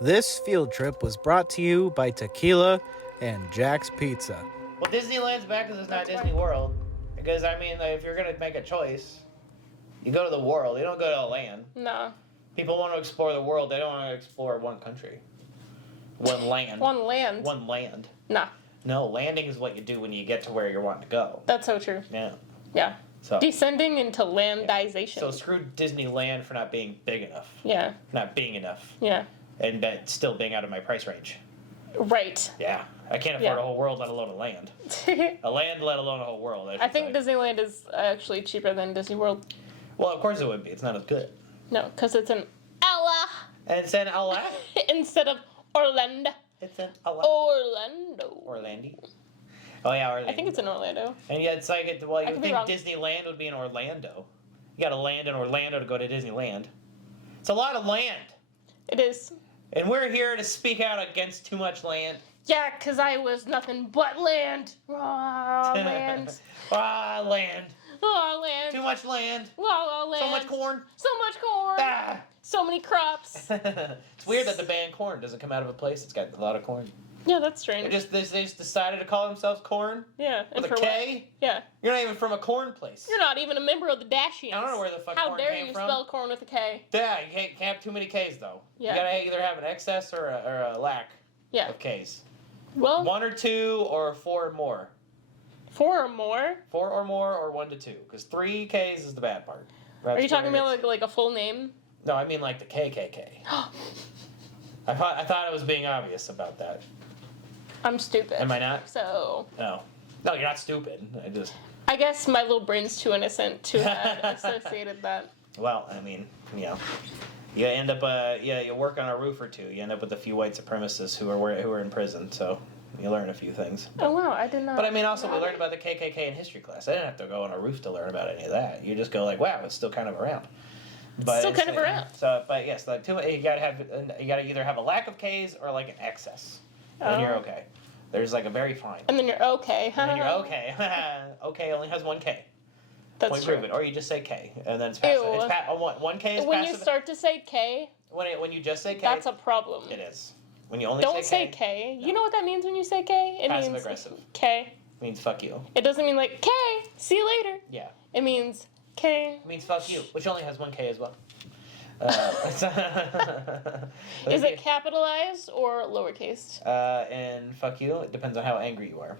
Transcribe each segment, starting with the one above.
This field trip was brought to you by Tequila and Jack's Pizza. Well, Disneyland's back because it's not Disney World. Because, I mean, like, if you're going to make a choice, you go to the world. You don't go to a land. No. People want to explore the world. They don't want to explore one country. One land. One land. One land. Nah. No, landing is what you do when you get to where you're wanting to go. That's so true. Yeah. Yeah. So, descending into landization. So screw Disneyland for not being big enough. Yeah. Not being enough. Yeah. And still being out of my price range. Right. Yeah. I can't afford a whole world, let alone a land. A land, let alone a whole world. I think Disneyland is actually cheaper than Disney World. Well, of course it would be. It's not as good. No, because it's in Ella. And it's in LA? Instead of Orlando. It's in LA. Orlando. Orlando. Oh, yeah, Orlando. I think it's in Orlando. And yet it's like, you would think wrong. Disneyland would be in Orlando. You gotta land in Orlando to go to Disneyland. It's a lot of land. It is. And we're here to speak out against too much land. Yeah, because I was nothing but land. Raw land. Land. Raw land. Too much land. Raw land. So much corn. So much corn. Ah. So many crops. It's weird that the band Corn doesn't come out of a place that's got a lot of corn. Yeah, that's strange. They just decided to call themselves Corn? Yeah. With And a for K? what? Yeah. You're not even from a corn place. You're not even a member of the Dashians. I don't know where the fuck How corn dare came you from. spell corn with a K? Yeah, you can't have too many Ks though. Yeah. You gotta either have an excess or a lack of Ks. Well, 1 or 2 or 4 or more. 4 or more? 4 or more or 1 to 2. Because 3 Ks is the bad part. Are you talking about like a full name? No, I mean like the KKK. I thought I was being obvious about that. I'm stupid. Am I not? So. No. No, you're not stupid. I guess my little brain's too innocent to have associated that. Well, I mean, you end up you work on a roof or two. You end up with a few white supremacists who are in prison. So you learn a few things. Oh wow, I did not. But I mean, also we learned about the KKK in history class. I didn't have to go on a roof to learn about any of that. You just go like, wow, it's still kind of around. But still kind of around. So, but yes, like you gotta either have a lack of Ks or like an excess, and you're okay. There's like a very fine. And then you're okay. And then you're okay. Okay only has 1 K. That's Point true. proven. Or you just say K, and then it's passive. Ew. It's 1 K is when passive. you start to say K, when you just say K, that's a problem. It is. When you only Don't say say K. You know what that means when you say K? It Passive means aggressive. K. It means fuck you. It doesn't mean like K. See you later. Yeah. It means K. It means fuck you, which only has 1 K as well. Is it capitalized or lowercase? And fuck you, it depends on how angry you are.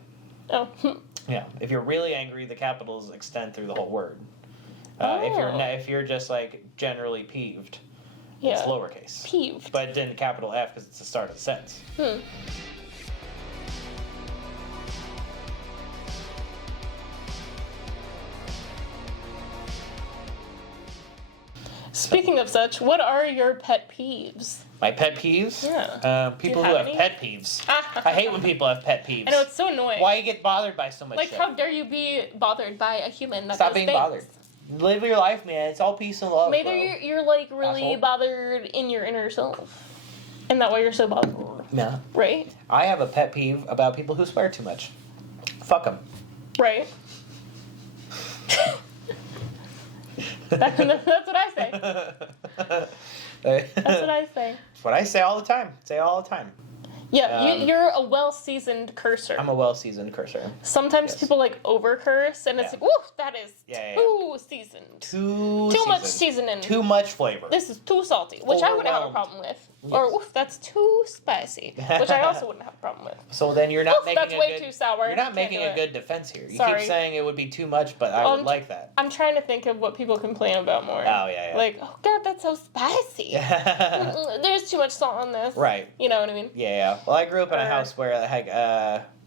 Oh. Yeah, if you're really angry, the capitals extend through the whole word. If you're just like generally peeved, it's lowercase. Peeved. But then capital F because it's the start of the sentence. Speaking of such, what are your pet peeves? My pet peeves? Yeah. People who have pet peeves. I hate when people have pet peeves. I know, it's so annoying. Why you get bothered by so much like, shit? how dare you be bothered by a human that Stop does being things. bothered. Live your life, man. It's all peace and love, Maybe bro. you're like really Asshole. bothered in your inner self. And that why you're so bothered. No. Right? I have a pet peeve about people who swear too much. Fuck them. Right. That's what I say. That's what I say. That's what I say all the time. Say all the time. Yeah, you're a well-seasoned cursor. I'm a well-seasoned cursor. Sometimes people like over-curse, and it's like, woof, that is too seasoned. Too much seasoning. Too much flavor. This is too salty, which I wouldn't have a problem with. Yes. Or, oof, that's too spicy, which I also wouldn't have a problem with. So then you're not Oof, making that's a way good, too sour. You're not Can't making do a it. good defense here. You Sorry. keep saying it would be too much, but I would like that. I'm trying to think of what people complain about more. Oh, yeah. Like, oh, God, that's so spicy. There's too much salt on this. Right. You know what I mean? Yeah. Well, I grew up in a house where,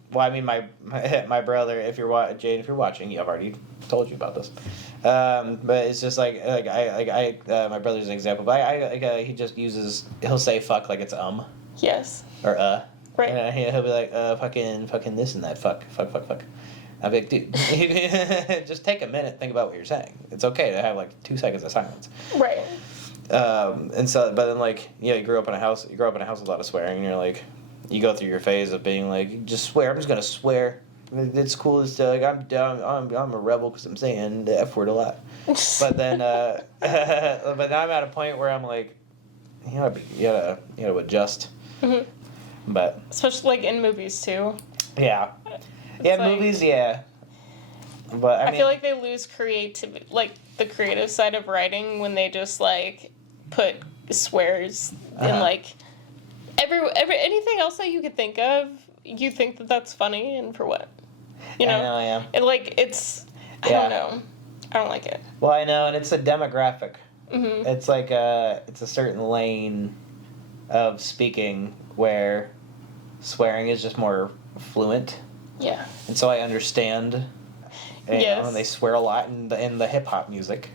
my brother, if you're Jane, if you're watching, I've already told you about this. But it's just my brother's an example, but he just he'll say fuck like it's Yes. or Right. and he'll be like fucking this and that fuck. I'll be like, dude, just take a minute, think about what you're saying. It's okay to have like 2 seconds of silence. Right. And so, but then like, you grow up in a house with a lot of swearing, and you're like, you go through your phase of being like, just swear. I'm just gonna swear. It's cool as like I'm a rebel because I'm saying the F word a lot. But then, but now I'm at a point where I'm like, you gotta adjust. Mm-hmm. But especially like in movies too. Yeah. Like, Movies, yeah. But I mean, feel like they lose creativity, like the creative side of writing, when they just like put swears in like every anything else that you could think of. You think that that's funny, and for what? You know? I know, yeah. And like it's, I don't know. I don't like it. Well, I know, and it's a demographic. Mm-hmm. It's like it's a certain lane of speaking where swearing is just more fluent. Yeah. And so I understand. Yes. And they swear a lot in the hip hop music.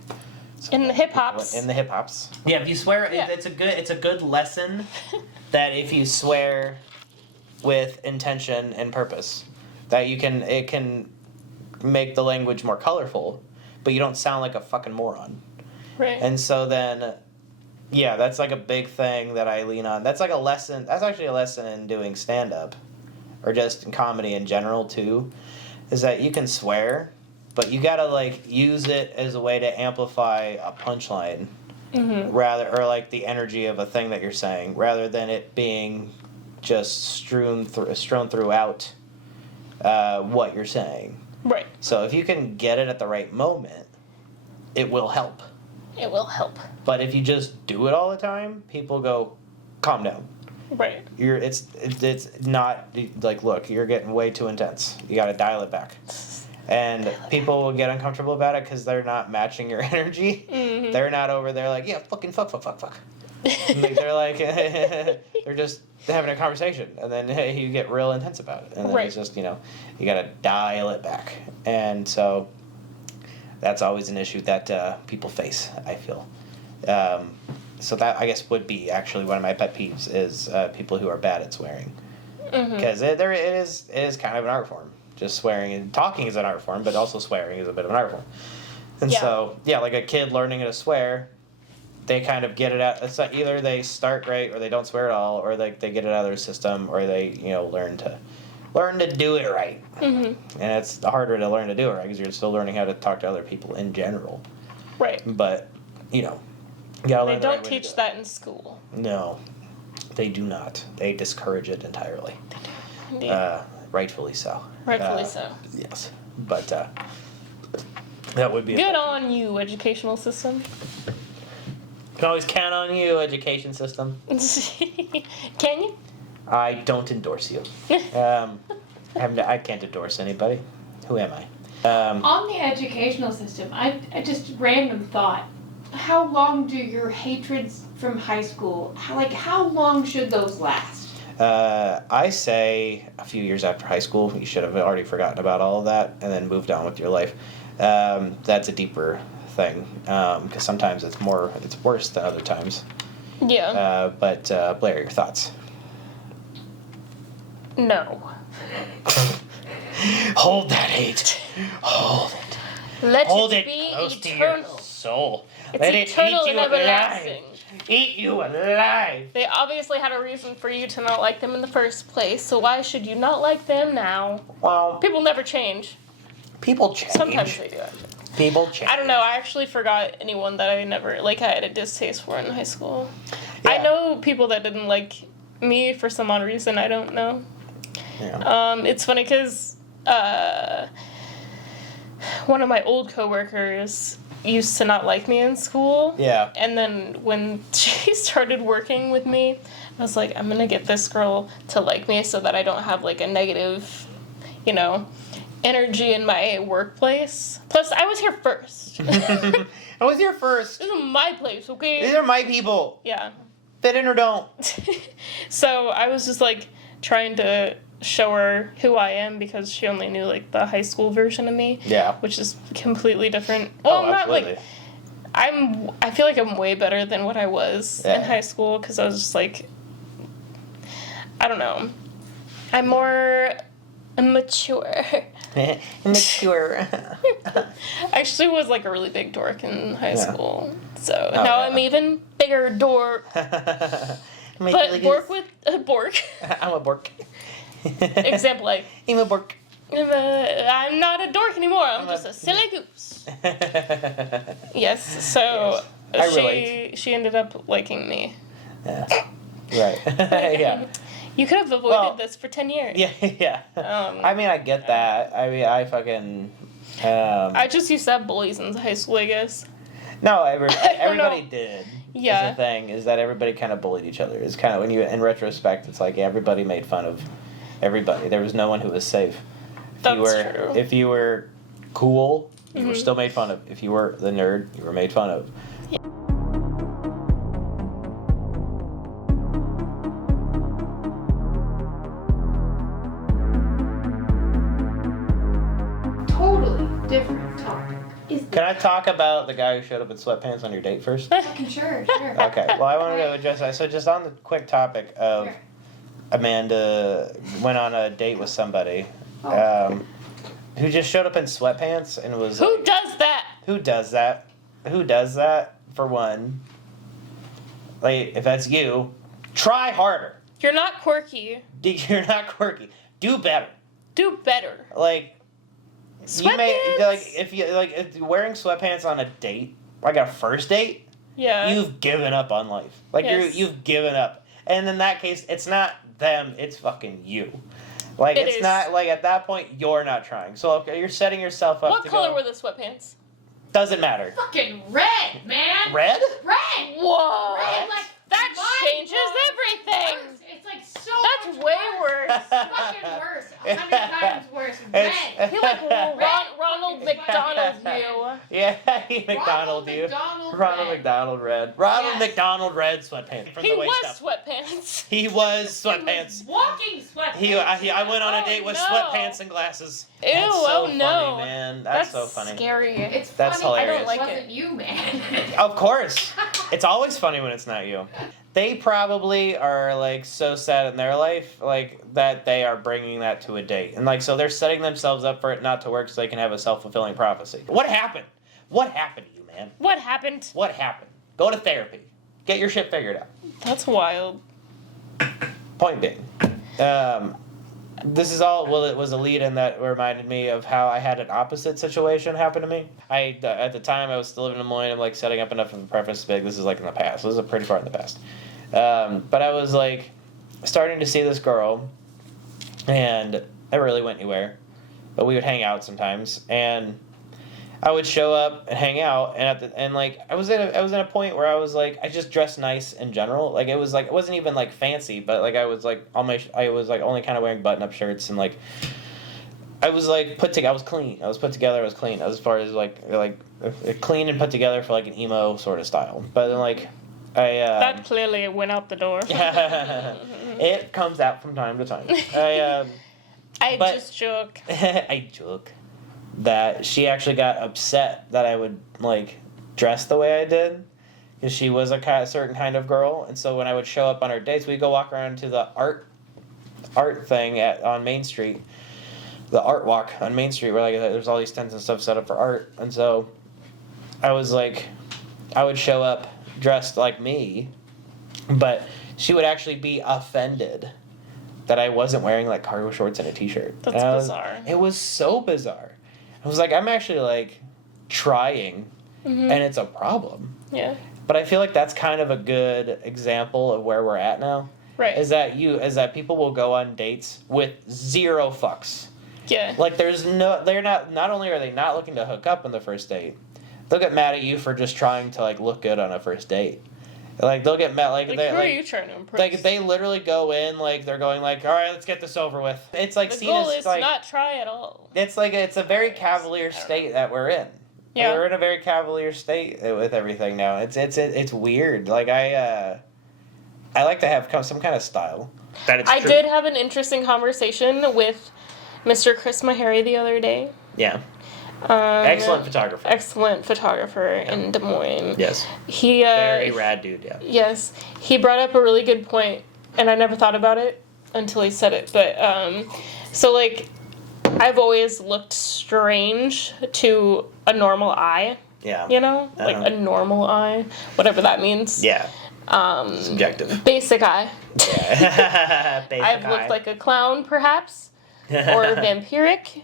So in the hip hops. In the hip hops. Yeah, if you swear, it's a good lesson that if you swear with intention and purpose, that it can make the language more colorful, but you don't sound like a fucking moron. Right. And so then, yeah, that's like a big thing that I lean on. That's like a lesson. That's actually a lesson in doing stand-up, or just in comedy in general too, is that you can swear, but you gotta like use it as a way to amplify a punchline, or like the energy of a thing that you're saying, rather than it being just strewn throughout what you're saying. Right. So if you can get it at the right moment, it will help. It will help. But if you just do it all the time, people go, calm down. Right. It's not like, look, you're getting way too intense. You got to dial it back. And people will get uncomfortable about it because they're not matching your energy. Mm-hmm. They're not over there like, yeah, fucking fuck. Like, they're like, they're just having a conversation, and then you get real intense about it, and then it's just, you gotta dial it back. And so that's always an issue that people face, I feel. So that, I guess, would be actually one of my pet peeves, is people who are bad at swearing, because it is kind of an art form. Just swearing and talking is an art form, but also swearing is a bit of an art form. And so like a kid learning how to swear, they kind of get it out. It's like either they start right, or they don't swear at all, or they get it out of their system, or they learn to do it right. And it's harder to learn to do it right because you're still learning how to talk to other people in general. Right. But you gotta learn. They don't teach that in school. No, they do not. They discourage it entirely. They do. Indeed. Rightfully so. Rightfully so. Yes, but that would be good on you, educational system. Can always count on you, education system. Can you? I don't endorse you. I can't endorse anybody. Who am I? On the educational system, I just random thought. How long do your hatreds from high school? How long should those last? I say a few years after high school, you should have already forgotten about all of that and then moved on with your life. That's a deeper thing, because sometimes it's worse than other times. Yeah. But Blair, your thoughts? No. Hold that hate. Hold it. Let Hold it it be close eternal. To your soul. It's Let it eternal eat you and everlasting. alive. Eat you alive. They obviously had a reason for you to not like them in the first place, so why should you not like them now? Well, people never change. People change. Sometimes they do, actually. People change. I don't know. I actually forgot anyone that I never, I had a distaste for in high school. Yeah. I know people that didn't like me for some odd reason. I don't know. Yeah. It's funny because one of my old coworkers used to not like me in school. Yeah. And then when she started working with me, I was like, I'm going to get this girl to like me so that I don't have, a negative, energy in my workplace. Plus, I was here first. I was here first. This is my place, okay? These are my people. Yeah. Fit in or don't. So I was just, trying to show her who I am because she only knew, the high school version of me. Yeah. Which is completely different. Well, absolutely. I feel like I'm way better than what I was in high school because I was just, I don't know. I'm more mature. Mature. I actually was a really big dork in high school. So now I'm even bigger dork. But bork with a bork. I'm a bork. Example I'm a bork. I'm not a dork anymore. I'm just a silly goose. Yes. So she ended up liking me. Yeah. Right. Yeah. You could have avoided this for 10 years. Yeah, yeah. I mean, I get that. I mean, I fucking... I just used to have bullies in high school, I guess. No, everybody did. Yeah. Is the thing, is that everybody kind of bullied each other. It's kind of, when you, in retrospect, it's like everybody made fun of everybody. There was no one who was safe. That's true. If you were cool, you were Mhm. still made fun of. If you were the nerd, you were made fun of. Totally different topic. Can I talk about the guy who showed up in sweatpants on your date first? Fucking sure. Okay, well, I wanted to address that. So just on the quick topic of Sure. Amanda went on a date with somebody who just showed up in sweatpants and was Who like, does that? who does that? Who does that, for one? Like, if that's you, try harder. You're not quirky. You're not quirky. Do better. Do better. Like, you may, Sweatpants? like, if you're wearing sweatpants on a date, like a first date, Yeah. you've given up on life. Like, Yes. you've given up. And in that case, it's not them, it's fucking you. Like, It it's is. not, like, at that point, you're not trying. So, okay, you're setting yourself up What to color go. were the sweatpants? Doesn't matter. Fucking red, man. Red? Red. Whoa. Red, like That changes mind-blowing everything. worse. It's like so. That's much way worse. worse. Fucking worse. 100 times worse. Red. It's- You like Red Ronald fucking McDonald sweatpants. you. Yeah, he McDonald you. Ronald McDonald red. Ronald Yes. McDonald red sweatpants. From He the waist was up. sweatpants. He was sweatpants. Walking sweatpants. I went on a date with no. sweatpants and glasses. Ew, That's so oh no. funny, man. That's so funny. Scary. It's That's funny. hilarious. I don't like it wasn't it. you, man. Of course. It's always funny when it's not you. They probably are, like, so sad in their life, like, that they are bringing that to a date. And, like, so they're setting themselves up for it not to work so they can have a self-fulfilling prophecy. What happened? What happened to you, man? What happened? What happened? Go to therapy. Get your shit figured out. That's wild. Point being, this is all, well, it was a lead-in that reminded me of how I had an opposite situation happen to me. At the time, I was still living in Des Moines. I'm, like, setting up enough of a preference to be like, this is, like, in the past. This is pretty far in the past. But I was, like, starting to see this girl, and I really went anywhere. But we would hang out sometimes, and I would show up and hang out, and like I was at a point where I was like, I just dressed nice in general. Like, it was like, it wasn't even like fancy, but like I was like I was like only kind of wearing button up shirts, and like I was like I was clean. I was put together. I was clean as far as like clean and put together for like an emo sort of style. But then like That clearly went out the door. it comes out from time to time. I But- just joke. I joke that she actually got upset that I would like dress the way I did, because she was a certain kind of girl, and so when I would show up on our dates, we'd go walk around to the art thing on Main Street, the art walk on Main Street, where like there's all these tents and stuff set up for art, and so I was like, I would show up dressed like me, but she would actually be offended that I wasn't wearing like cargo shorts and a t-shirt. That's bizarre. It was so bizarre. I was like, I'm actually like trying, Mhm. and it's a problem. Yeah. But I feel like that's kind of a good example of where we're at now. Right. Is that people will go on dates with zero fucks. Yeah. Like not only are they not looking to hook up on the first date, they'll get mad at you for just trying to like look good on a first date. Like they'll get mad Like, they who like, are you trying to impress? like they literally go in like they're going like, all right, let's get this over with. It's like the seen goal as is like to not try at all. it's like it's a very I cavalier don't state that we're in. Yeah. We're in a very cavalier state with everything now. It's weird. Like I like to have some kind of style. That it's I true. did have an interesting conversation with Mr. Chris Meharry the other day. Yeah. Excellent photographer. Excellent photographer in Des Moines. Yes. He Very rad dude. Yeah. Yes, he brought up a really good point, and I never thought about it until he said it. But so like, I've always looked strange to a normal eye. Yeah. You know, like a normal eye, whatever that means. Yeah. Subjective. Basic eye. Yeah. Basic I've eye. looked like a clown, perhaps, or vampiric,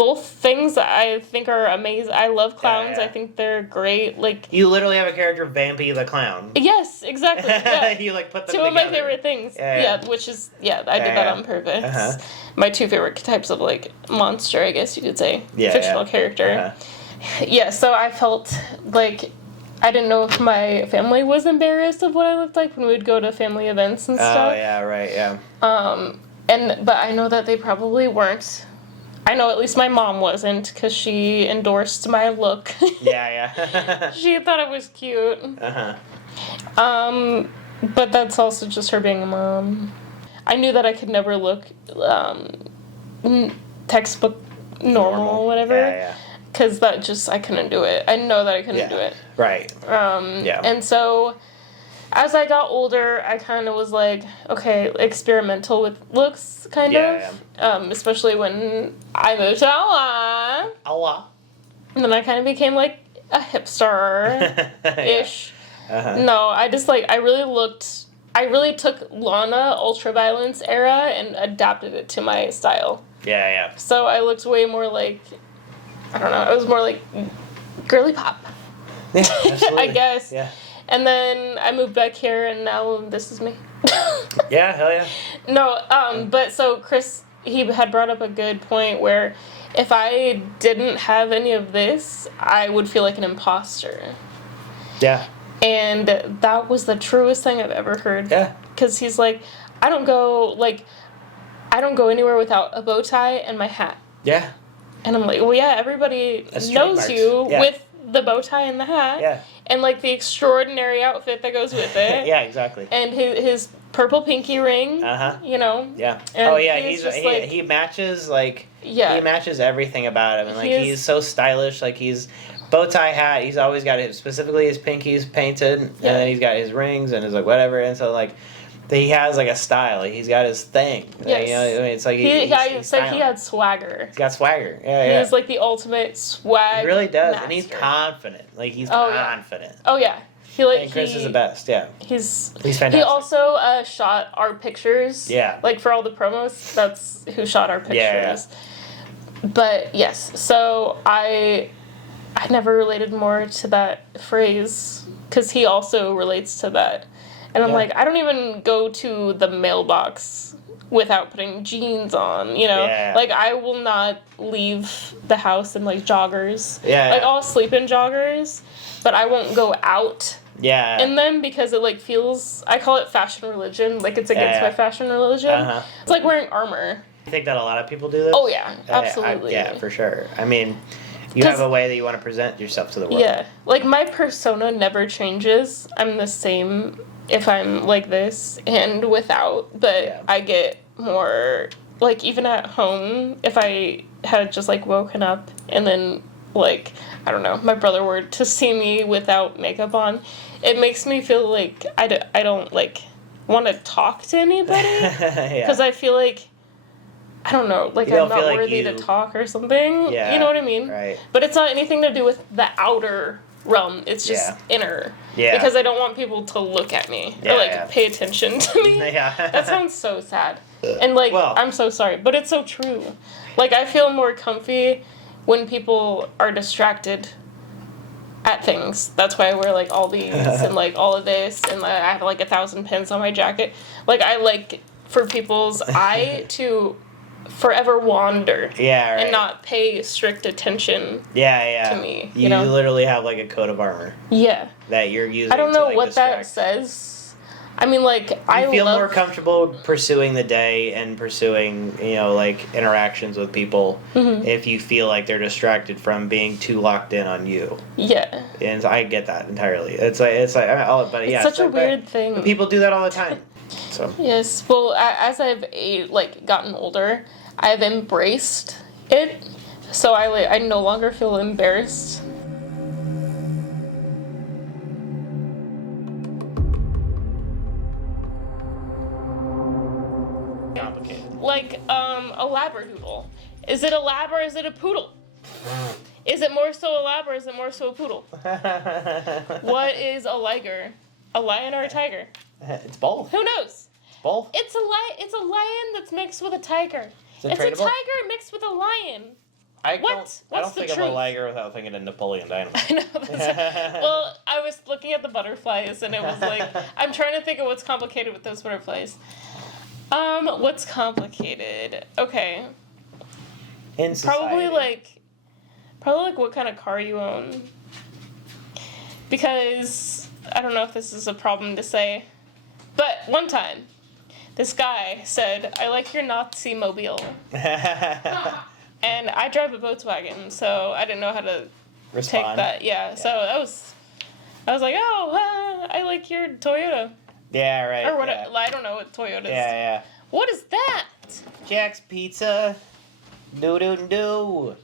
both things I think are amazing. I love clowns. Yeah. I think they're great. Like, You literally have a character, Vampy the Clown. yes, exactly. Yeah. You like put them Two of together. my favorite things. Yeah. Which is I did that on purpose. Uh-huh. My two favorite types of like monster, I guess you could say, Yeah, fictional yeah. character. Uh-huh. Yeah, so I felt like I didn't know if my family was embarrassed of what I looked like when we would go to family events and stuff. Oh yeah, right, yeah. But I know that they probably weren't. I know at least my mom wasn't, because she endorsed my look. Yeah. She thought it was cute. Uh-huh. But that's also just her being a mom. I knew that I could never look textbook normal. Whatever. Yeah. Because that just, I couldn't do it. I know that I couldn't do it. Right. Yeah. And so, as I got older, I kind of was like, okay, experimental with looks, kind of. Especially when I moved to LA. Allah. And then I kind of became like a hipster-ish. Uh-huh. No, I just like, I really took Lana Ultraviolence era and adapted it to my style. Yeah. So I looked way more like, I don't know, it was more like girly pop. Yeah, absolutely. I guess. Yeah. And then I moved back here, and now this is me. Yeah, hell yeah. No, but so Chris, he had brought up a good point where if I didn't have any of this, I would feel like an imposter. Yeah. And that was the truest thing I've ever heard. Yeah. Because he's like, I don't go anywhere without a bow tie and my hat. Yeah. And I'm like, well, yeah, everybody knows you with the bow tie and the hat. Yeah. And, like, the extraordinary outfit that goes with it. Yeah, exactly. And his purple pinky ring. Uh-huh. You know? Yeah. And He matches, like... Yeah. He matches everything about him. And, like, he's so stylish. Like, he's... Bow tie hat. He's always got specifically his pinkies painted. And then he's got his rings and his, like, whatever. And so, like... He has, like, a style. He's got his thing. Yes. You know, I mean, it's like... He had swagger. He's got swagger. Yeah. He's, like, the ultimate swag He really does. master. And he's confident. Like, he's confident. Oh, yeah. And Chris is the best, yeah. He's fantastic. He also shot our pictures. Yeah. Like, for all the promos, that's who shot our pictures. Yeah. But, yes. So, I never related more to that phrase, because he also relates to that. And I'm like, I don't even go to the mailbox without putting jeans on, you know? Yeah. Like, I will not leave the house in, like, joggers. Yeah. Like, I'll sleep in joggers, but I won't go out in them because it, like, feels... I call it fashion religion. Like, it's against my fashion religion. Uh-huh. It's like wearing armor. You think that a lot of people do this? Oh, yeah. Absolutely. Yeah, for sure. I mean... You have a way that you want to present yourself to the world. Yeah. Like, my persona never changes. I'm the same if I'm like this and without, but I get more, like, even at home, if I had just, like, woken up and then, like, I don't know, my brother were to see me without makeup on, it makes me feel like I don't like, want to talk to anybody, because I feel like, I don't know, like, I'm not worthy to talk or something, you know what I mean? Right. But it's not anything to do with the outer realm, it's just inner. Yeah. Because I don't want people to look at me or, like, pay attention to me. That sounds so sad. And, like, I'm so sorry, but it's so true. Like, I feel more comfy when people are distracted at things. That's why I wear, like, all these and, like, all of this, and I have, like, 1,000 pins on my jacket. Like, I like for people's eye to forever wander and not pay strict attention to me. You know? Literally have, like, a coat of armor. Yeah. That you're using. I don't know to, like, what distract. that says. I mean, like, I feel more comfortable pursuing the day and pursuing, you know, like, interactions with people if you feel like they're distracted from being too locked in on you. Yeah. And I get that entirely. It's such a weird thing. But people do that all the time. So. Yes. Well, as I've gotten older, I've embraced it, so I no longer feel embarrassed. Complicated. Like, a labradoodle. Is it a lab or is it a poodle? Is it more so a lab or is it more so a poodle? What is a liger? A lion or a tiger? It's both. Who knows? Both. It's a lion that's mixed with a tiger. It's a tiger mixed with a lion. I What? don't What's the think of a truth? Liger without thinking of Napoleon Dynamite. I know. Well, I was looking at the butterflies, and it was like I'm trying to think of what's complicated with those butterflies. What's complicated? Okay, In society. probably like what kind of car you own. Because I don't know if this is a problem to say, but one time, this guy said, "I like your Nazi mobile," and I drive a Volkswagen, so I didn't know how to Respond. take that. Yeah, so I was like, "Oh, I like your Toyota," Yeah, right. or what? Yeah. I don't know what Toyota is. Yeah. What is that? Jack's Pizza. Do.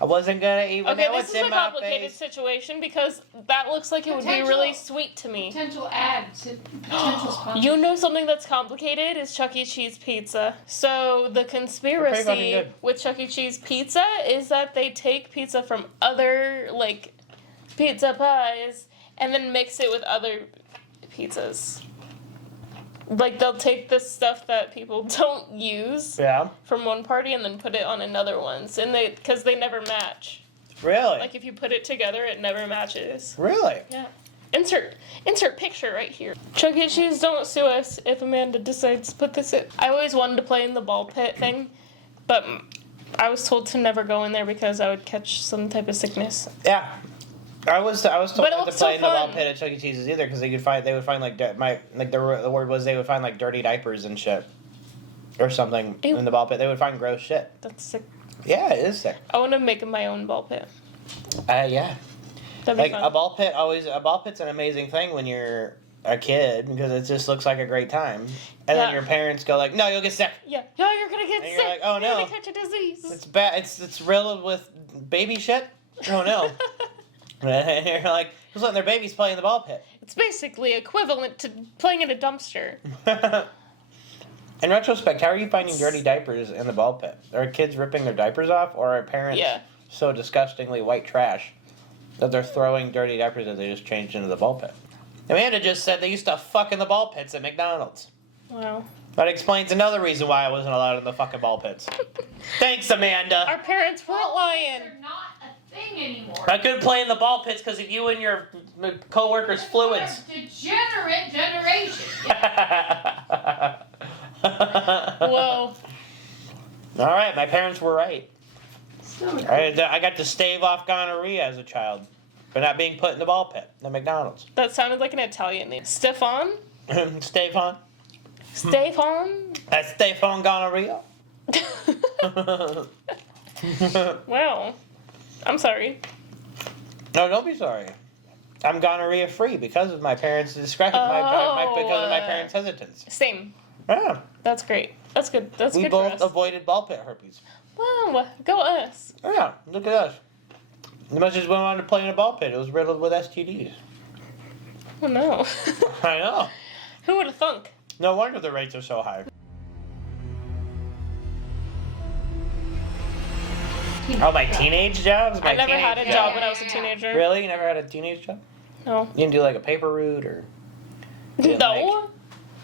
I wasn't gonna even Okay, know this what's is a in my complicated face. situation because that looks like it would be Potential- really sweet to me. Potential sponsor. You know something that's complicated is Chuck E. Cheese pizza. So the fucking conspiracy good. with Chuck E. Cheese pizza is that they take pizza from other like pizza pies and then mix it with other pizzas. Like they'll take the stuff that people don't use Yeah. from one party and then put it on another one's, and because they never match. Really? Like if you put it together, it never matches. Really? Yeah. Insert picture right here. Chuck E. Cheese, don't sue us if Amanda decides to put this in. I always wanted to play in the ball pit thing, but I was told to never go in there because I would catch some type of sickness. Yeah. I was told But it not to looks play so in the ball fun. pit at Chuck E. Cheese's either because they would find like the word was they would find like dirty diapers and shit or something Ew. in the ball pit. They would find gross shit. That's sick. Yeah, it is sick. I want to make my own ball pit. Yeah. That'd be Like fun. a ball pit's an amazing thing when you're a kid because it just looks like a great time. And Yeah. then your parents go like, "No, you'll get sick." Yeah. Yeah, you're gonna get And sick. you're like, "Oh, You're no. gonna catch a disease. It's bad. It's riddled with baby shit. Oh no. And you're like, who's letting their babies play in the ball pit? It's basically equivalent to playing in a dumpster. In retrospect, how are you finding dirty diapers in the ball pit? Are kids ripping their diapers off, or are parents Yeah. so disgustingly white trash that they're throwing dirty diapers that they just changed into the ball pit? Amanda just said they used to fuck in the ball pits at McDonald's. Wow. That explains another reason why I wasn't allowed in the fucking ball pits. Thanks, Amanda. Our parents weren't lying. They're not a thing anymore. I couldn't play in the ball pits because of you and your co-workers' It's fluids. a degenerate generation. Whoa. All right, my parents were right. Still I got to stave off gonorrhea as a child for not being put in the ball pit at McDonald's. That sounded like an Italian name. Stefan? Stave on. Stefan? That's Stefan gonorrhea. Wow. I'm sorry. No, don't be sorry. I'm gonorrhea free because of my parents' discretion. Because of my parents' hesitance. Same. Yeah, That's great. That's good. That's we good both for us. avoided ball pit herpes. Wow. Go us. Yeah, look at us. As much as we wanted to play in a ball pit, it was riddled with STDs. Oh no. I know. Who would have thunk? No wonder the rates are so high. Oh, my teenage jobs? I never had a teenage job job. when I was a teenager. Really? You never had a teenage job? No. You didn't do like a paper route or didn't No.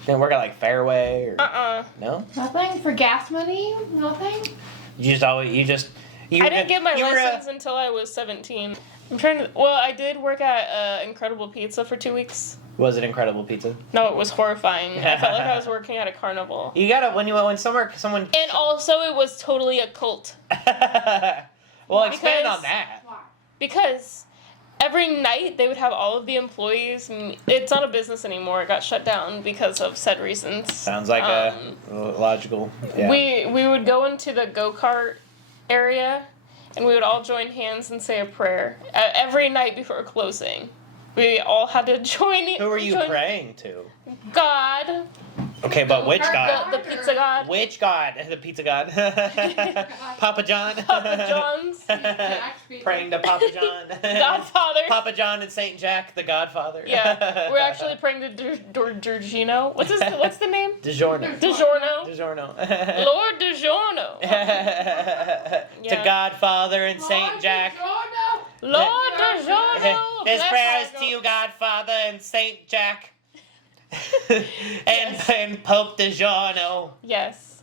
didn't work at like Fairway or no? Nothing for gas money? Nothing? You I didn't get my license until I was 17. I'm trying to. Well, I did work at Incredible Pizza for 2 weeks. Was it Incredible Pizza? No, it was horrifying. I felt like I was working at a carnival. You gotta when someone And also, it was totally a cult. well, expand Because- on that. Why? Because every night they would have all of the employees. It's not a business anymore. It got shut down because of said reasons. Sounds like a logical. Yeah. We would go into the go-kart area, and we would all join hands and say a prayer every night before closing. We all had to join. Who were you praying to? God. Okay, but which God? The pizza god. Which God? The pizza God. Papa John. Papa John's. Praying to Papa John. Godfather. Papa John and Saint Jack, the Godfather. Yeah, we're actually praying to Digiorno. What's the name? Digiorno. Digiorno. Digiorno. Lord Digiorno. To Yeah. Godfather and Saint Jack. Lord Digiorno. This Bless prayer is our to you, Godfather and Saint Jack. and Pope Digiorno. Yes.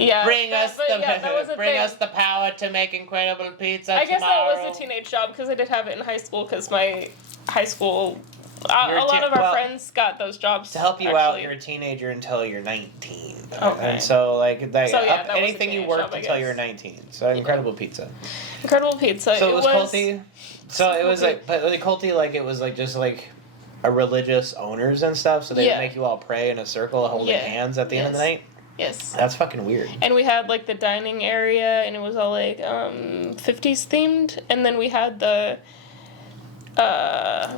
Yeah. Bring us that was a bring thing. us the power to make incredible pizza I guess tomorrow. that was a teenage job because I did have it in high school because my high school. A You're lot of our well, friends got those jobs. To help you out, actually. you're a teenager until you're 19. Okay. And so, like, that, So, yeah, that was a anything you teenage worked job, I until guess. you're 19. So, incredible pizza. Incredible pizza. So, it was culty. So, it was culty. like, but the culty, like, it was like just like a religious owners and stuff. So, they would make you all pray in a circle holding hands at the end of the night. Yes. That's fucking weird. And we had like the dining area, and it was all like 50s themed. And then we had the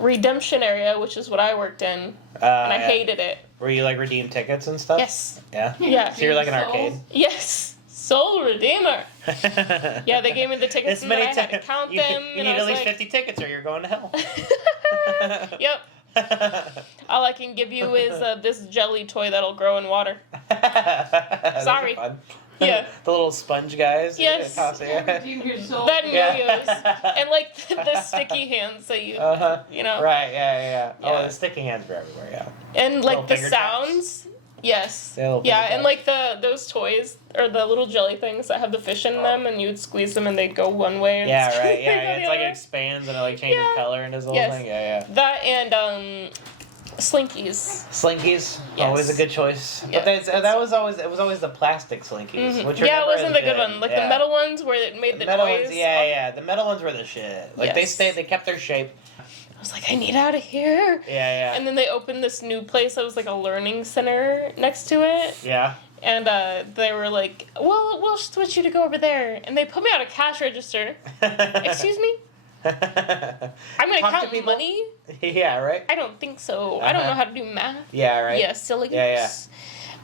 redemption area, which is what I worked in, and I hated it. Were you like redeem tickets and stuff? Yes. Yeah. Yeah. So you're like an arcade. Yes. Soul Redeemer. Yeah, they gave me the tickets, This and then many I had to count them. You and need I at was least like, 50 tickets, or you're going to hell. Yep. All I can give you is this jelly toy that'll grow in water. Those Sorry. are fun. Yeah. The little sponge guys. Yes. Redeem your soul. That and Yeah. yo-yos. And like the sticky hands that you, you know. Right, yeah. Oh, Yeah. the sticky hands were everywhere, yeah. And like Little the finger sounds. Yes. Yeah, little Yeah, finger and like those toys or the little jelly things that have the fish in them, and you would squeeze them and they'd go one way. And Yeah, right, they yeah. go the It's like other it way. expands and it like changes Yeah. color and does the whole Yes. thing. Yeah. That and Slinkies. Slinkies, Yes. always a good choice. Yeah. But it was always the plastic Slinkies, Mhm. which are Yeah, it never wasn't as the good one. Like yeah. the metal ones where it made the metal noise. ones, yeah. The metal ones were the shit. Like Yes. they kept their shape. I was like, I need out of here. Yeah. And then they opened this new place that was like a learning center next to it. Yeah. And they were like, well, we'll switch you to go over there. And they put me on a cash register. Excuse me? I'm going to Talk to count people. money? Yeah, right? I don't think so. I don't know how to do math. Yeah, right? Yeah, silly goose. Yeah.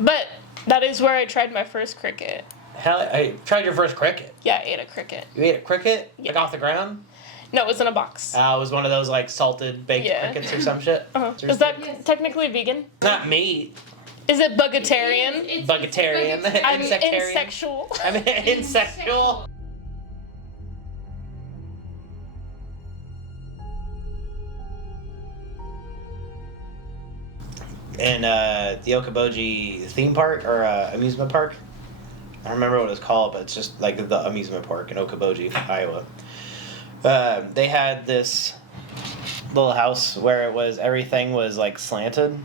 But that is where I tried my first cricket. Hell, I tried your first cricket. Yeah, I ate a cricket. You ate a cricket? Yeah. Like off the ground? No, it was in a box. It was one of those like salted baked Yeah. crickets or some shit. Is that Yes. technically vegan? Not meat. Is it bugatarian? It's Buggetarian. I'm Insectarian. insexual. I mean, insexual. And the Okoboji theme park or amusement park. I don't remember what it was called, but it's just like the amusement park in Okoboji, Iowa. They had this little house where everything was like slanted.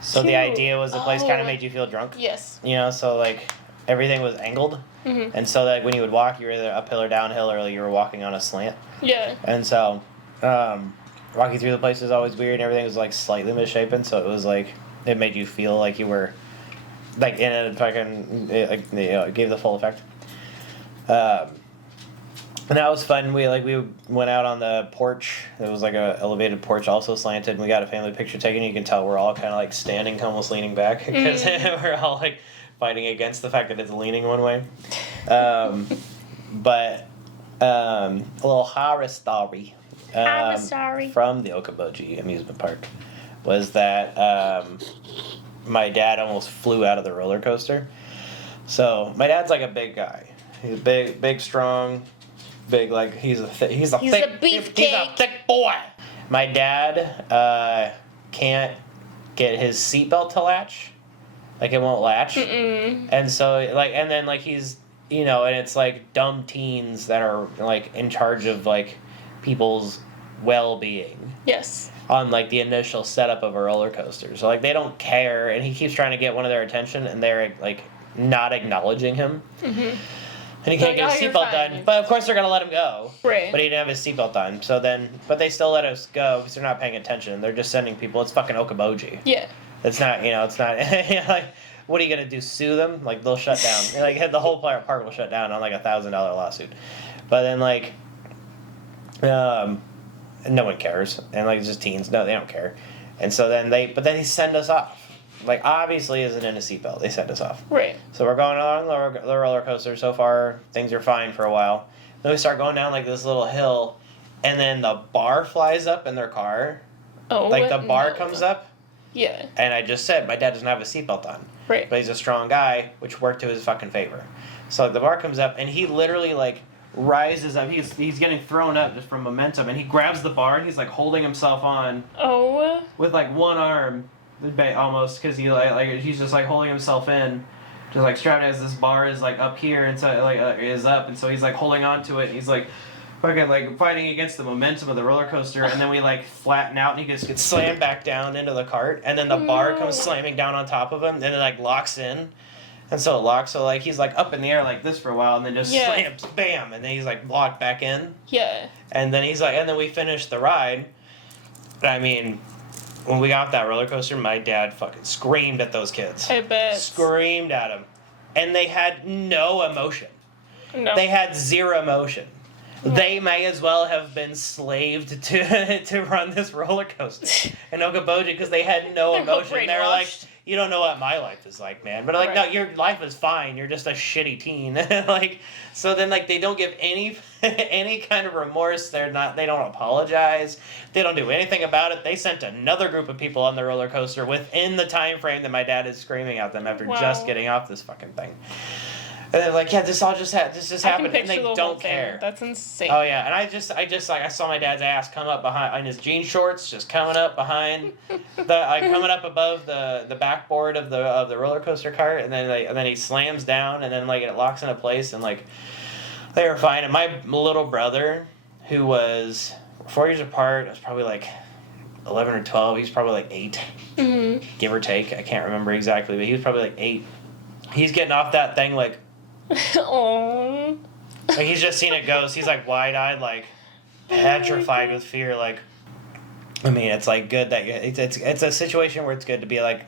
So the Cute. idea was the place kind Oh. of made you feel drunk. Yes. You know, so like everything was angled. Mhm. And so that when you would walk, you were either uphill or downhill, or you were walking on a slant. Yeah. And so, walking through the place was always weird, and everything was like slightly misshapen. So it was like it made you feel like you were like in a fucking it gave the full effect. And that was fun. We went out on the porch. It was like a elevated porch, also slanted. And we got a family picture taken. You can tell we're all kind of like standing, almost leaning back, because we're all like fighting against the fact that it's leaning one way. But a little horror story from the Okoboji amusement park was that my dad almost flew out of the roller coaster. So my dad's like a big guy. He's big, strong. Big, like he's a thick boy. My dad can't get his seatbelt to latch, like it won't latch. Mm-mm. And so and then he's and it's like dumb teens that are like in charge of like people's well-being Yes. on like the initial setup of a roller coaster. So like they don't care, and he keeps trying to get one of their attention, and they're like not acknowledging him. Mm-hmm. And he can't Like, get his oh, you're seatbelt fine. done. But of course they're going to let him go. Right. But he didn't have his seatbelt done. So then, but they still let us go because they're not paying attention. They're just sending people. It's fucking Okoboji. Yeah. It's not, it's not, like, what are you going to do, sue them? Like, they'll shut down. Like, the whole park will shut down on like $1,000 lawsuit. But then, like, no one cares. And like, it's just teens. No, they don't care. And so then they send us off. Like, obviously isn't in a seatbelt. They send us off. Right. So we're going along the roller coaster. So far, things are fine for a while. Then we start going down like this little hill, and then the bar flies up in their car. Oh. Like the bar no. comes up, Yeah. and I just said my dad doesn't have a seatbelt on, Right. but he's a strong guy, which worked to his fucking favor. So like, the bar comes up, and he literally like rises up. He's getting thrown up just from momentum, and he grabs the bar, and he's like holding himself on with like one arm, almost, because he's just like holding himself in. just like strapped as this bar is like up here, and so like is up, and so he's like holding on to it, and he's like fucking like fighting against the momentum of the roller coaster, and then we like flatten out, and he just gets Slammed back down into the cart, and then the bar comes slamming down on top of him, and it like locks in. And so it locks, so like he's like up in the air like this for a while, and then just slams, bam, and then he's like locked back in. Yeah. And then he's like, and then we finished the ride. I mean, when we got off that roller coaster, my dad fucking screamed at those kids. I bet. Screamed at them. And they had no emotion. No. They had zero emotion. They may as well have been slaved to run this roller coaster in Okoboji because they had no They're emotion. They were like, brainwashed. you don't know what my life is like, man. But like, no, Right. your life is fine. You're just a shitty teen. Like, so then like they don't give any kind of remorse. They don't apologize. They don't do anything about it. They sent another group of people on the roller coaster within the time frame that my dad is screaming at them after Wow. just getting off this fucking thing. And they're like, yeah, this just I happened, can and they picture the whole don't thing. care. That's insane. Oh yeah, and I just like I saw my dad's ass come up behind in his jean shorts, just coming up behind coming up above the backboard of the roller coaster cart, and then he slams down, and then like it locks into place, and like they were fine. And my little brother, who was 4 years apart, was probably like 11 or 12. He's probably like 8, give or take. I can't remember exactly, but he was probably like 8. He's getting off that thing like. Oh. Like he's just seen it go. So he's like wide-eyed, like petrified with fear. Like, I mean, it's like good that it's a situation where it's good to be like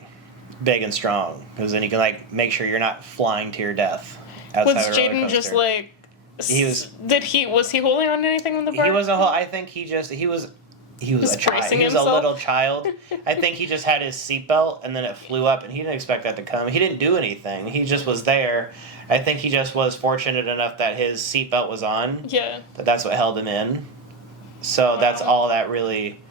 big and strong because then you can like make sure you're not flying to your death. Was Outside a roller Jaden just coaster. like? Was he holding on to anything on the bar? He was a whole. I think he was Just a child. bracing He was a himself? little child. I think he just had his seatbelt and then it flew up and he didn't expect that to come. He didn't do anything. He just was there. I think he just was fortunate enough that his seatbelt was on. Yeah. That's what held him in. So that's all that really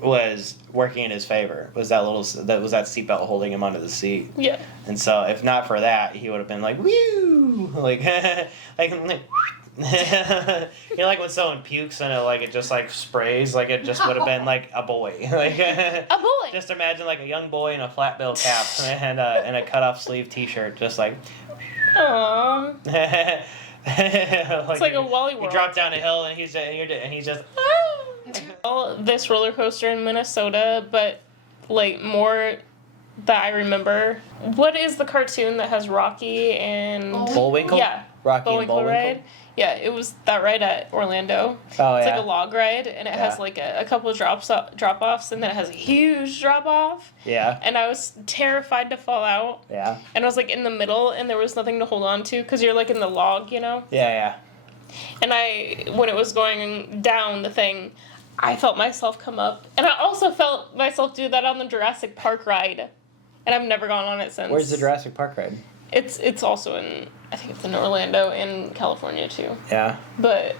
was working in his favor. Was that seatbelt holding him onto the seat. Yeah. And so if not for that, he would have been like woo, like you know, like when someone pukes and it just like sprays, like it just would have been like a boy, like A boy. just imagine like a young boy in a flat bill cap and a cut off sleeve T-shirt, just like. Aww. It's like a Wally World. You drop down a hill and he's just. Well, this roller coaster in Minnesota, but like more that I remember. What is the cartoon that has Rocky and Bullwinkle? Yeah, Rocky and Bullwinkle Bullwinkle? ride? Yeah, it was that ride at Orlando. Oh, It's yeah. like a log ride, and it has like a couple of drop-offs, and then it has a huge drop-off. Yeah. And I was terrified to fall out. Yeah. And I was like in the middle, and there was nothing to hold on to, because you're like in the log, you know? Yeah. And when it was going down the thing, I felt myself come up. And I also felt myself do that on the Jurassic Park ride. And I've never gone on it since. Where's the Jurassic Park ride? It's also I think it's in Orlando and California too. Yeah. But,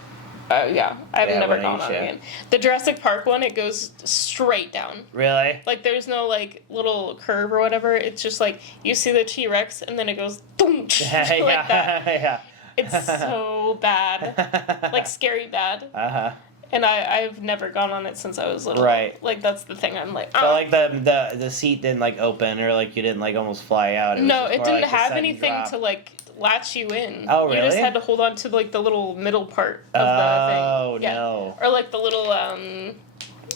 yeah, I've Yeah, never why gone don't on you? it again. The Jurassic Park one, it goes straight down. Really? Like, there's no, like, little curve or whatever. It's just, like, you see the T-Rex, and then it goes, boom, like that. Yeah. It's so bad. Like, scary bad. Uh-huh. And I've never gone on it since I was little. Right. Like, that's the thing. I'm like, But like the seat didn't like open or like you didn't like almost fly out. no, was it more didn't like a have sudden anything drop. to, like, latch you in. Oh, You just really? had to hold on to, like, the little middle part of the thing. Oh, Yeah. no. Or, like, the little,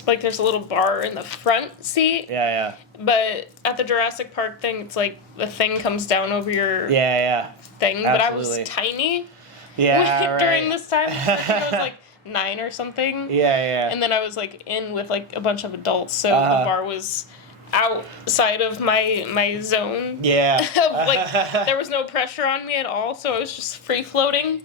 like, there's a little bar in the front seat. Yeah. But at the Jurassic Park thing, it's like the thing comes down over your Yeah. thing. But I was Absolutely. tiny Yeah. during right. this time. I think I was, like, 9 or something. Yeah. And then I was like in with like a bunch of adults, so Uh-huh. the bar was outside of my zone. Yeah. Like there was no pressure on me at all, so I was just free floating.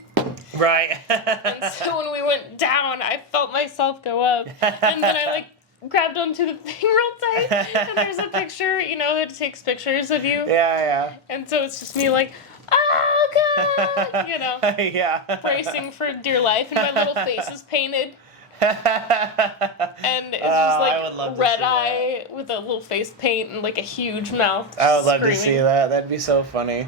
Right. And so when we went down, I felt myself go up, and then I like grabbed onto the thing real tight. And there's a picture, you know, that takes pictures of you. Yeah. And so it's just me like, oh god, you know, Yeah. bracing for dear life, and my little face is painted. And it's just I would love like to red see eye with a little face paint and like a huge mouth. I would love to screaming. see that. That'd be so funny.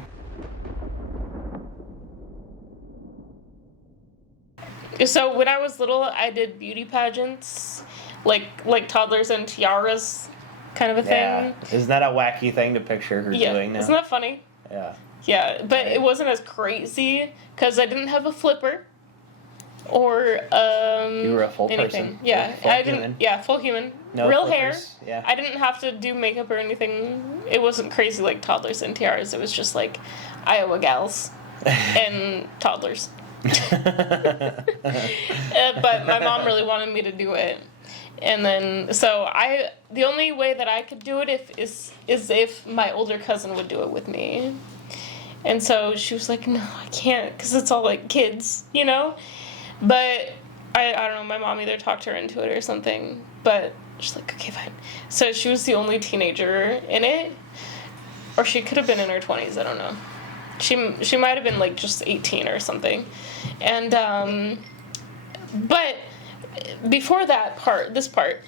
So when I was little, I did beauty pageants, like toddlers and tiaras, kind of a Yeah. thing. Isn't that a wacky thing to picture her Yeah, doing now? isn't that funny? Yeah. Yeah, but it wasn't as crazy because I didn't have a flipper or You were a full anything. person. Yeah, Full I didn't. human. Yeah, full human. No Real flippers. hair. Yeah. I didn't have to do makeup or anything. It wasn't crazy like toddlers and tiaras. It was just like Iowa gals and toddlers. But my mom really wanted me to do it. And then, the only way that I could do it is if my older cousin would do it with me. And so she was like, no, I can't, because it's all like kids, you know? But I don't know, my mom either talked her into it or something. But she's like, okay, fine. So she was the only teenager in it. Or she could have been in her 20s, I don't know. She might have been like just 18 or something. And, but before this part,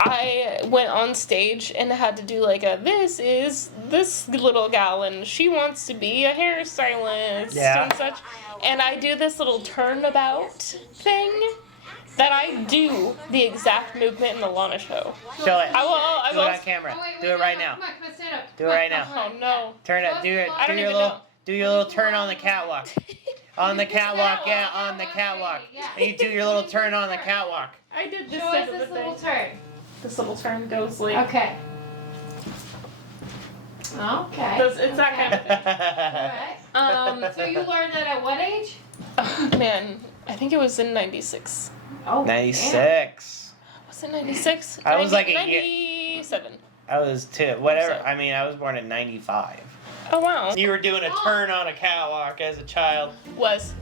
I went on stage and had to do like this is this little gal and she wants to be a hairstylist and such. And I do this little turnabout thing that I do the exact movement in the Lana show. Show it. I Do will. it on camera. Do it right now. Come on, stand up. Do it right now. Oh no. Turn it. Do I don't your even little. know. Do your little turn on the catwalk. On the catwalk, yeah, on the catwalk. And you do your little turn on the catwalk. I did this Show us type of this a little thing. turn. This little turn goes like. Okay. Okay. It's that kind of thing. Alright. So you learned that at what age? Oh, man, I think it was in 96. Oh, 96. Was it 96? I was like a year- 97. I was two. Whatever. So- I mean, I was born in 95. Oh, wow. You were doing a turn on a catwalk as a child. Was.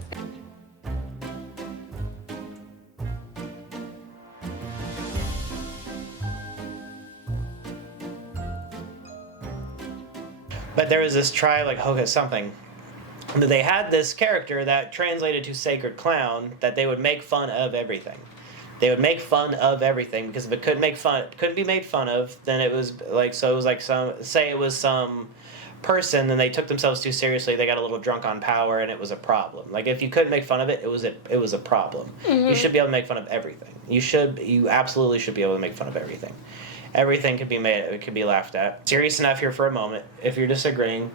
But there was this tribe, like Hocus something. They had this character that translated to Sacred Clown that they would make fun of everything. They would make fun of everything because if it couldn't be made fun of, then it was like some person, then they took themselves too seriously. They got a little drunk on power, and it was a problem. Like if you couldn't make fun of it, it was a problem. Mm-hmm. You should be able to make fun of everything. You absolutely should be able to make fun of everything. Everything could be made. It could be laughed at. Serious enough here for a moment. If you're disagreeing,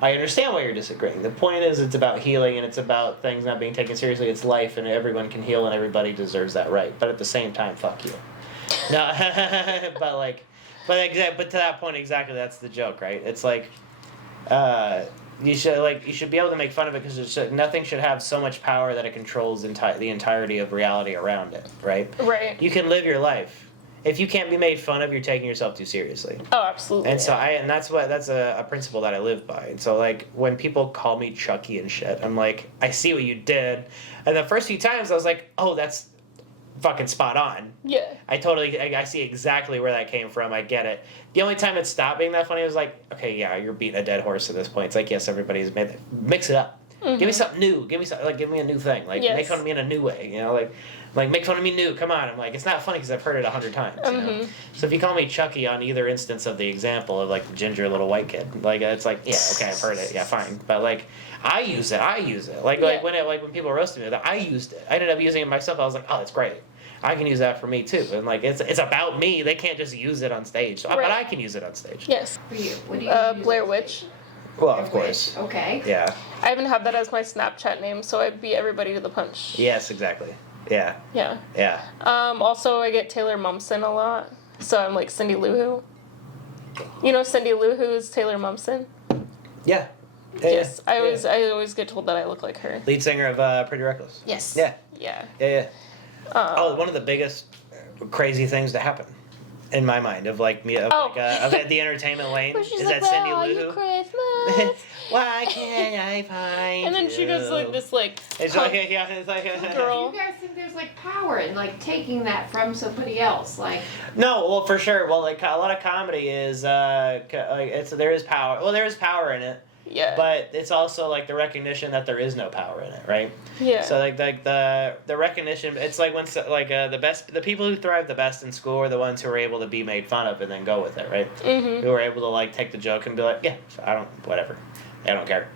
I understand why you're disagreeing. The point is, it's about healing and it's about things not being taken seriously. It's life, and everyone can heal, and everybody deserves that right. But at the same time, fuck you. No, but to that point, exactly, that's the joke, right? It's like, you should be able to make fun of it because nothing should have so much power that it controls the entirety of reality around it, right? Right. You can live your life. If you can't be made fun of, you're taking yourself too seriously. Oh, absolutely. And so that's a principle that I live by. And so like when people call me Chucky and shit, I'm like, I see what you did. And the first few times I was like, oh, that's fucking spot on. Yeah. I see exactly where that came from. I get it. The only time it stopped being that funny was like, okay, yeah, you're beating a dead horse at this point. It's like, yes, everybody's made it. Mix it up. Mm-hmm. Give me something new. Give me a new thing. Like Yes. make fun of me in a new way. You know, like make fun of me new. Come on. I'm like, it's not funny because I've heard it 100 times. You know? Mm-hmm. So if you call me Chucky on either instance of the example of like the ginger little white kid, like it's like, yeah, okay, I've heard it. Yeah, fine. But like I use it. Like Yeah. when people roasted me, I used it. I ended up using it myself. I was like, oh, that's great. I can use that for me too. And like it's about me. They can't just use it on stage. So, Right. But I can use it on stage. Yes. For you, what do you use Blair on Witch. stage? Well, of course. Okay. Yeah. I even have that as my Snapchat name, so I beat everybody to the punch. Yes, exactly. Yeah. Yeah. Yeah. Also, I get Taylor Momsen a lot, so I'm like Cindy Lou Who. You know Cindy Lou Who is Taylor Momsen? Yeah. Yes. Yeah. I always get told that I look like her. Lead singer of Pretty Reckless. Yes. Yeah. Yeah. Yeah. One of the biggest crazy things to happen, in my mind, of like me of the entertainment lane Where she's is like, that Cindy "Where are Lou you, Who? Christmas?" Why can't I find And then she does like this like It's hug like yeah, it's like girl. You guys think there's like power in like taking that from somebody else, like No, well, for sure. Well, like a lot of comedy is there is power. Well, there is power in it, Yeah. but it's also like the recognition that there is no power in it, right? Yeah. So like the recognition, it's like when the people who thrive the best in school are the ones who are able to be made fun of and then go with it, right? Mhm. Who are able to like take the joke and be like, yeah, I don't care.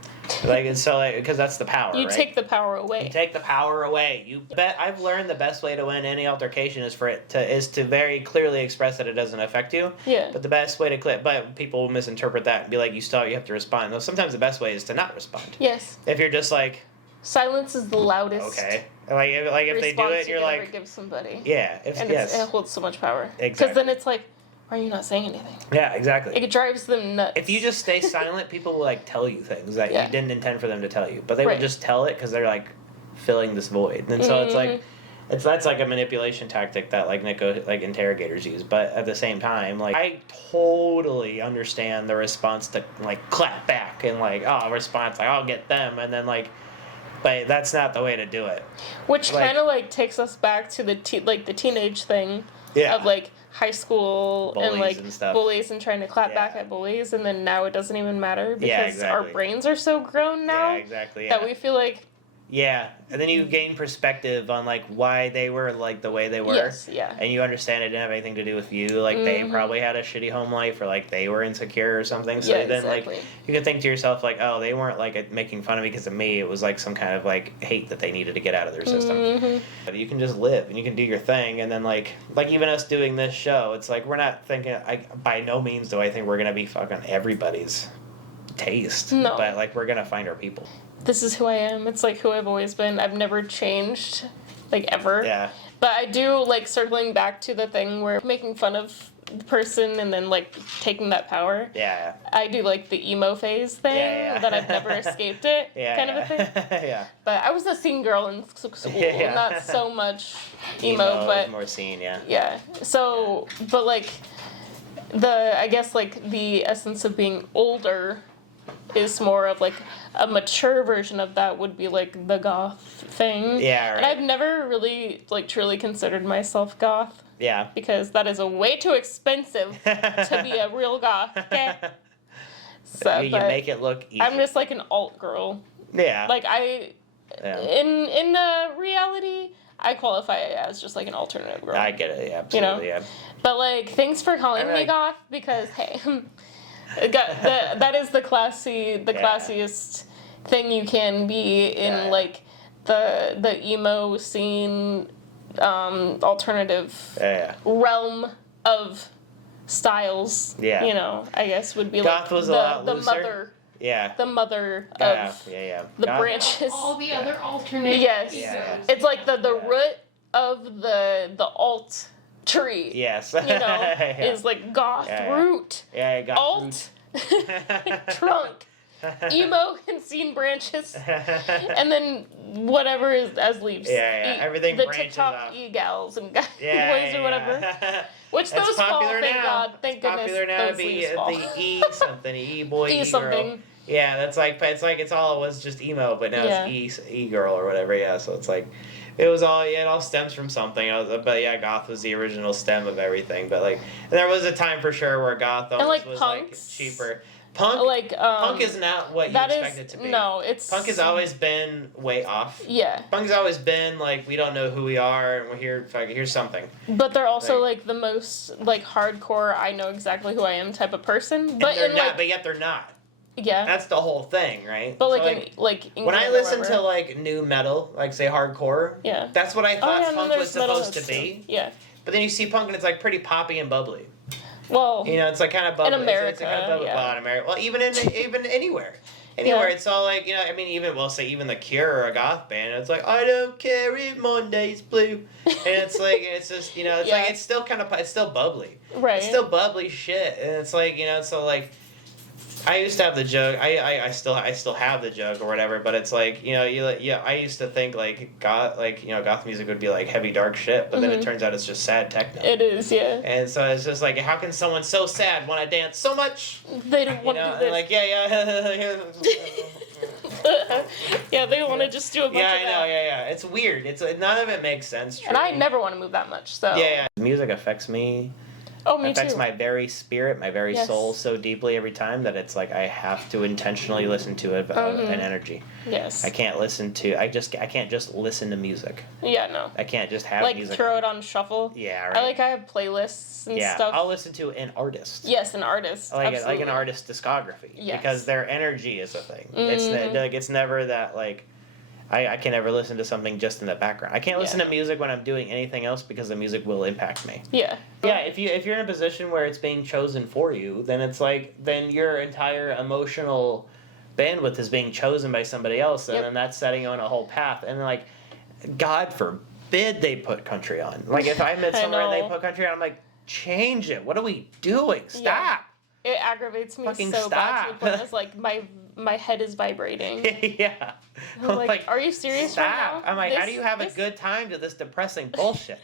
Like, and so, like, because that's the power, You right? take the power away. You take the power away. I've learned the best way to win any altercation is to very clearly express that it doesn't affect you. Yeah. But the best way to but people will misinterpret that and be like, you have to respond. No, sometimes the best way is to not respond. Yes. If you're just like, Silence is the loudest. okay, like if they do it, you're ever like, give somebody. yeah, It holds so much power. Exactly. Because then it's like, why are you not saying anything? yeah, exactly. It drives them nuts. If you just stay silent, people will like tell you things that Yeah. you didn't intend for them to tell you, but they will Right. just tell it because they're like filling this void, and so it's like. That's like a manipulation tactic that like interrogators use, but at the same time, like I totally understand the response to like clap back and like response like I'll get them, and then like, but that's not the way to do it. Which like- kind of like takes us back to the the teenage thing Yeah. of like high school and Bullies like and stuff. bullies and trying to clap back Yeah. at bullies, and then now it doesn't even matter because Yeah, our exactly. brains are so grown now Yeah, exactly. that Yeah. we feel like Yeah, and then you gain perspective on like why they were like the way they were. yes, yeah, And you understand it didn't have anything to do with you. Like they Mhm. probably had a shitty home life, or like they were insecure or something. So yeah, then exactly. like you can think to yourself like, oh, they weren't like making fun of me because of me. It was like some kind of like hate that they needed to get out of their system. Mhm. But you can just live and you can do your thing, and then like even us doing this show, it's like we're not thinking. By no means do I think we're gonna be fucking everybody's taste. No. But like we're gonna find our people. This is who I am. It's like who I've always been. I've never changed, like ever. Yeah. But I do like circling back to the thing where making fun of the person and then like taking that power. Yeah. I do like the emo phase thing Yeah. that I've never escaped it Yeah. kind of a thing. Yeah. But I was a scene girl in school, Yeah. not so much emo, but more scene, yeah. yeah. So, but like I guess like the essence of being older is more of like a mature version of that would be like the goth thing. Yeah, And right. I've never really like truly considered myself goth Yeah. because that is a way too expensive to be a real goth. Okay. So, you but make it look easy. I'm just like an alt girl. yeah. Like Yeah. in reality, I qualify as just like an alternative girl. I get it, yeah, absolutely, yeah. But like, thanks for calling me like- goth because hey, that is the classiest thing you can be in Yeah. like the emo scene, alternative Yeah. realm of styles. Yeah. You know, I guess would be Goth like was a lot the looser. mother. Yeah. The mother Yeah, of yeah. the Goth- branches. All the other alternate Yes. Yeah. It's like the Yeah. root of the alt tree. Yes. You know, Yeah. is like goth Yeah. root, Yeah, Goth alt trunk, emo and scene branches, and then whatever is as leaves. Yeah, everything the branches TikTok off. e-gals and boys yeah, or whatever. yeah. Which It's those fall, popular thank now. God, thank It's goodness. popular now to those be leaves fall. the E something, E boy, E, E girl. something. Yeah, that's like it's all it was just emo, but now Yeah. it's E girl or whatever. Yeah, so it's like it all stems from something. But yeah, goth was the original stem of everything. But like there was a time for sure where goth almost like was punks. like cheaper. Punk Like punk is not what you that expect is it to be. no, it's Punk has always been way off. yeah. Punk's always been like we don't know who we are and we're here. Here's something. But they're also Like- like the most like hardcore. I know exactly who I am type of person. And But they're in not, like but yet they're not. yeah. That's the whole thing, right? But So, like in when I England or listen to whatever. like new metal, like say hardcore, Yeah. that's what I Oh, thought yeah, and then punk was there's metal supposed to too. be. Yeah. But then you see punk and it's like pretty poppy and bubbly. Well, You know, it's like kind of bubbly. It's America, kind of bubbly. yeah. Well, in America. Well, even anywhere. Anywhere, Yeah. it's all like, you know, I mean, even The Cure or a goth band, it's like, I don't care if Monday's blue. And it's like, it's just, you know, it's Yeah. like, it's still bubbly. right. It's still bubbly shit. And it's like, you know, so like, I used to have the joke. I still have the joke or whatever. But it's like, you know, I used to think like goth music would be like heavy dark shit. But then it Mhm. turns out it's just sad techno. It is, yeah. And so it's just like, how can someone so sad want to dance so much? They don't You want know, to and do this. like yeah. Yeah, they want to just do a bunch Yeah, of I know. that. Yeah. It's weird. None of it makes sense. And I truly. never want to move that much, so. Yeah. Music affects me Oh, me It affects too. my very spirit, my very Yes. soul so deeply every time that it's like I have to intentionally listen to an energy. Yes. I can't just listen to music. Yeah, no. I can't just have Like music. throw it on shuffle. Yeah, right. I have playlists and yeah, stuff. I'll listen to an artist. Yes, an artist. I like it, like absolutely. an artist's discography Yes. because their energy is a thing. Mhm. It's never that like I can never listen to something just in the background. I can't listen Yeah. to music when I'm doing anything else because the music will impact me. Yeah. Yeah, if you're in a position where it's being chosen for you, then it's like then your entire emotional bandwidth is being chosen by somebody else, and Yep. then that's setting you on a whole path. And like, God forbid they put country on. Like if I'm at I somewhere and they know. put country on, I'm like, change it. What are we doing? Stop. Yeah. It aggravates me Fucking so bad to the stop. point it's like my head is vibrating. Yeah. I'm like, are you serious Stop. right now? I'm like, how This- do you have a this- good time to this depressing bullshit?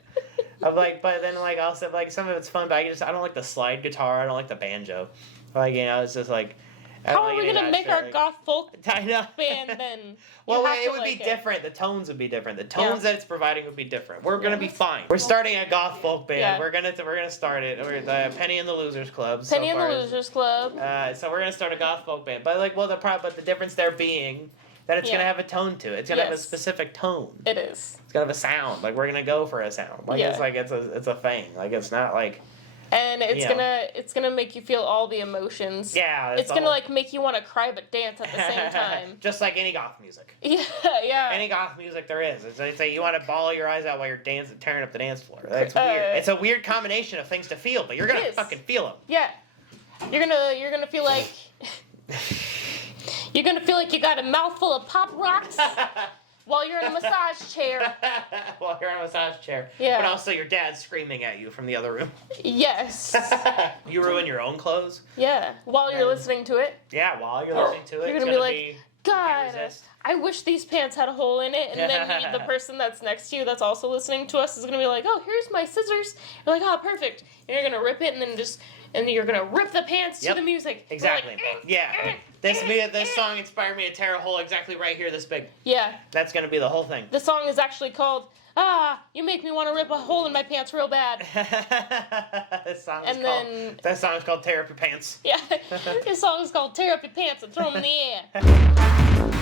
I'm like, but then like also like some of it's fun, but I don't like the slide guitar. I don't like the banjo. Like it's just like. I How don't are like we any of gonna that make shit, our like- goth folk I know. band then? Well, You have it to would like be different. The tones would be different. The Yeah. tones that it's providing would be different. We're gonna Yeah. be fine. We're starting a goth folk band. Yeah. We're gonna start it. We're the Penny and the Losers Club. Penny so and the far. Losers Club. So we're gonna start a goth folk band. But like, well, but the difference there being that it's Yeah. gonna have a tone to it. It's gonna have a Yes. specific tone. It is. It's gonna have a sound. Like we're gonna go for a sound. Like Yeah. it's like it's a thing. Like it's not like And it's Yeah. gonna make you feel all the emotions. yeah. It's the gonna whole- like make you want to cry but dance at the same time. Just like any goth music. Yeah, yeah. Any goth music there is. It's like you want to bawl your eyes out while you're dancing, tearing up the dance floor. That's weird. It's a weird combination of things to feel, but you're gonna It is. fucking feel them. Yeah. You're gonna feel like you're gonna feel like you got a mouthful of pop rocks while you're in a massage chair. While you're in a massage chair. Yeah. But also your dad's screaming at you from the other room. Yes. You ruin your own clothes. Yeah. While you're listening to it. Yeah, while you're listening to it, You're it's gonna be like, God, resist. I wish these pants had a hole in it. And then the person that's next to you that's also listening to us is going to be like, oh, here's my scissors. You're like, oh, perfect. And you're going to rip it and then you're going to rip the pants Yep. to the music. You're Exactly. like, Yeah. This song inspired me to tear a hole exactly right here this big. yeah. That's gonna be the whole thing. The song is actually called, you make me want to rip a hole in my pants real bad. That song is called Tear Up Your Pants. Yeah. This song is called Tear Up Your Pants and Throw Them in the Air.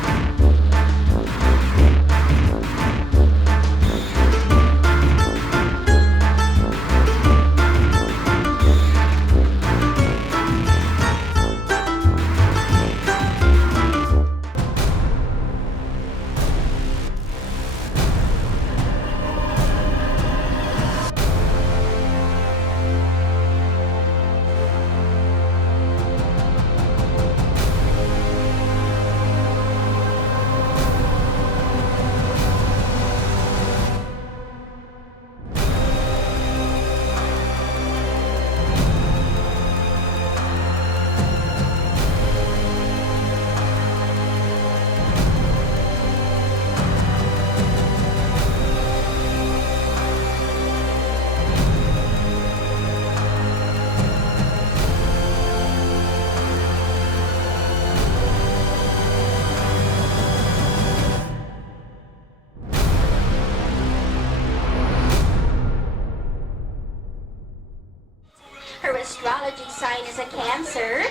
Her astrology sign is a Cancer,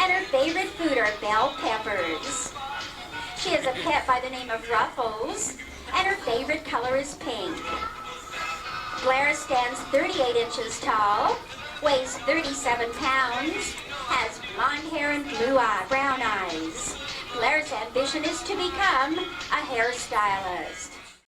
and her favorite food are bell peppers. She has a pet by the name of Ruffles, and her favorite color is pink. Blair stands 38 inches tall, weighs 37 pounds, has blonde hair and brown eyes. Blair's ambition is to become a hairstylist.